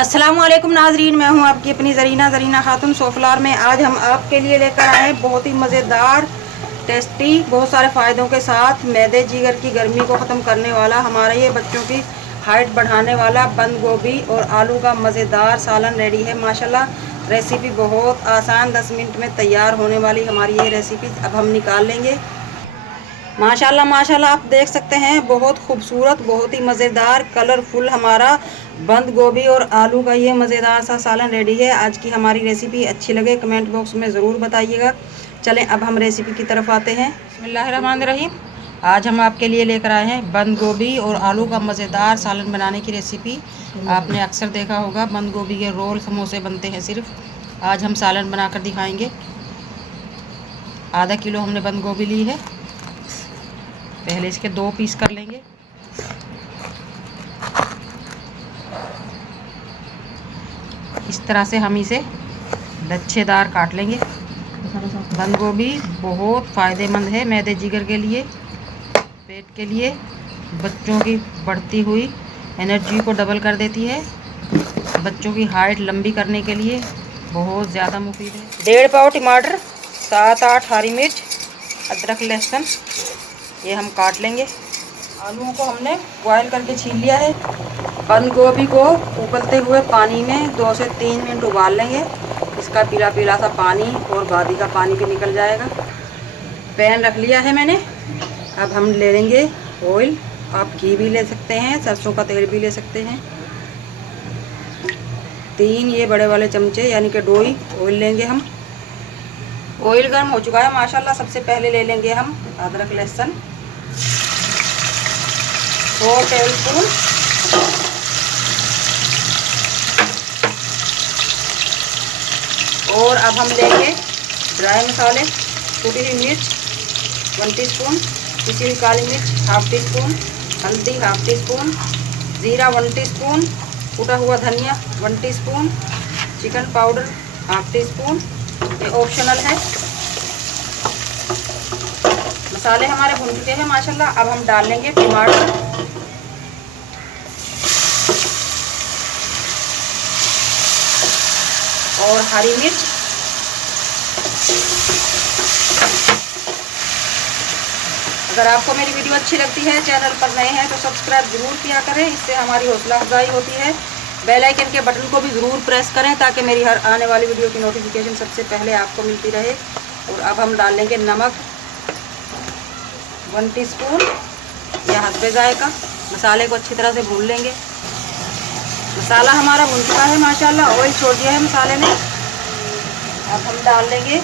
अस्सलामुअलैकुम नाजरीन, मैं हूं आपकी अपनी ज़रीना खातून सोफलार में। आज हम आपके लिए लेकर आए हैं बहुत ही मज़ेदार, टेस्टी, बहुत सारे फ़ायदों के साथ मैदे जिगर की गर्मी को ख़त्म करने वाला, हमारे ये बच्चों की हाइट बढ़ाने वाला बंद गोभी और आलू का मज़ेदार सालन रेडी है। माशाल्लाह रेसिपी बहुत आसान, 10 मिनट में तैयार होने वाली हमारी ये रेसिपी अब हम निकाल लेंगे। माशाल्लाह माशाल्लाह आप देख सकते हैं, बहुत खूबसूरत, बहुत ही मज़ेदार, कलरफुल हमारा बंद गोभी और आलू का ये मज़ेदार सा सालन रेडी है। आज की हमारी रेसिपी अच्छी लगे कमेंट बॉक्स में ज़रूर बताइएगा। चलें अब हम रेसिपी की तरफ आते हैं। बिस्मिल्लाहिर्रहमानिर्रहीम। आज हम आपके लिए लेकर आए हैं बंद गोभी और आलू का मज़ेदार सालन बनाने की रेसिपी। आपने अक्सर देखा होगा बंद गोभी के रोल समोसे बनते हैं, सिर्फ आज हम सालन बनाकर दिखाएंगे। आधा किलो हमने बंद गोभी ली है। पहले इसके 2 पीस कर लेंगे। इस तरह से हम इसे लच्छेदार काट लेंगे। बंद गोभी बहुत फ़ायदेमंद है मैदे जिगर के लिए, पेट के लिए, बच्चों की बढ़ती हुई एनर्जी को डबल कर देती है, बच्चों की हाइट लंबी करने के लिए बहुत ज़्यादा मुफीद है। 1.5 पाव टमाटर, 7-8 हरी मिर्च, अदरक लहसुन ये हम काट लेंगे। आलूओं को हमने बॉयल करके छील लिया है। बंद गोभी को उबलते हुए पानी में 2 से 3 मिनट उबाल लेंगे। इसका पीला पीला सा पानी और बादी का पानी भी निकल जाएगा। पैन रख लिया है मैंने। अब हम ले लेंगे ऑयल। आप घी भी ले सकते हैं, सरसों का तेल भी ले सकते हैं। 3 ये बड़े वाले चमचे यानी कि डोई ऑयल लेंगे हम। ऑयल गर्म हो चुका है माशाल्लाह। सबसे पहले ले लेंगे हम अदरक लहसुन 2 टेबलस्पून, और अब हम लेंगे ड्राई मसाले, टूटी हुई मिर्च 1 टीस्पून, पिसी हुई काली मिर्च 1/2 टीस्पून, हल्दी 1/2 टीस्पून, ज़ीरा 1 टीस्पून, कूटा हुआ धनिया 1 टीस्पून, चिकन पाउडर 1/2 टीस्पून, ये ऑप्शनल है। मसाले हमारे भुन चुके हैं माशाल्लाह। अब हम डाल लेंगे टमाटर और हरी मिर्च। अगर आपको मेरी वीडियो अच्छी लगती है, चैनल पर नए हैं तो सब्सक्राइब ज़रूर किया करें, इससे हमारी हौसला अफजाई होती है। बेल आइकन के बटन को भी ज़रूर प्रेस करें ताकि मेरी हर आने वाली वीडियो की नोटिफिकेशन सबसे पहले आपको मिलती रहे। और अब हम डाल लेंगे नमक 1 टीस्पून या हस्बे जायका। मसाले को अच्छी तरह से भून लेंगे। मसाला हमारा भुन चुका है माशाल्लाह, ऑयल छोड़ दिया है मसाले ने। अब हम डाल लेंगे,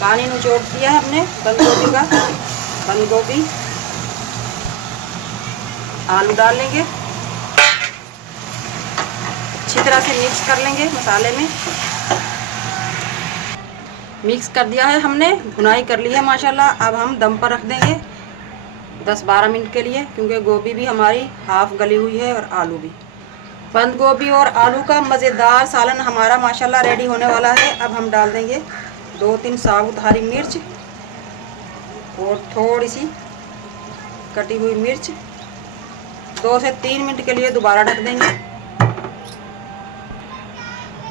पानी निचोड़ दिया है हमने बंद गोभी का। बंद गोभी, आलू डाल लेंगे, अच्छी तरह से मिक्स कर लेंगे मसाले में। मिक्स कर दिया है हमने, भुनाई कर ली है माशाल्लाह। अब हम दम पर रख देंगे 10-12 मिनट के लिए, क्योंकि गोभी भी हमारी हाफ गली हुई है और आलू भी। बंद गोभी और आलू का मज़ेदार सालन हमारा माशाल्लाह रेडी होने वाला है। अब हम डाल देंगे 2-3 साबुत हरी मिर्च और थोड़ी सी कटी हुई मिर्च। 2 से 3 मिनट के लिए दोबारा ढक देंगे।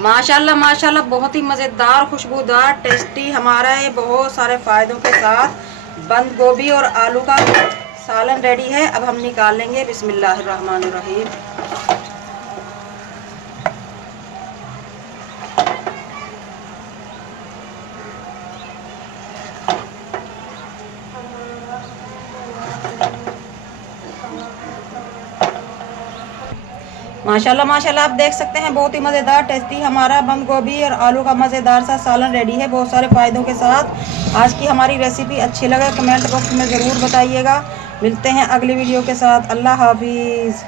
माशाल्लाह माशाल्लाह बहुत ही मज़ेदार, खुशबूदार, टेस्टी हमारा ये बहुत सारे फ़ायदों के साथ बंद गोभी और आलू का सालन रेडी है। अब हम निकाल लेंगे। बिस्मिल्लाहिर्रहमानिर्रहीम। माशाल्लाह माशाल्लाह आप देख सकते हैं, बहुत ही मज़ेदार, टेस्टी हमारा बंद गोभी और आलू का मज़ेदार सा सालन रेडी है बहुत सारे फ़ायदों के साथ। आज की हमारी रेसिपी अच्छी लगे कमेंट बॉक्स में ज़रूर बताइएगा। मिलते हैं अगली वीडियो के साथ। अल्लाह हाफिज़।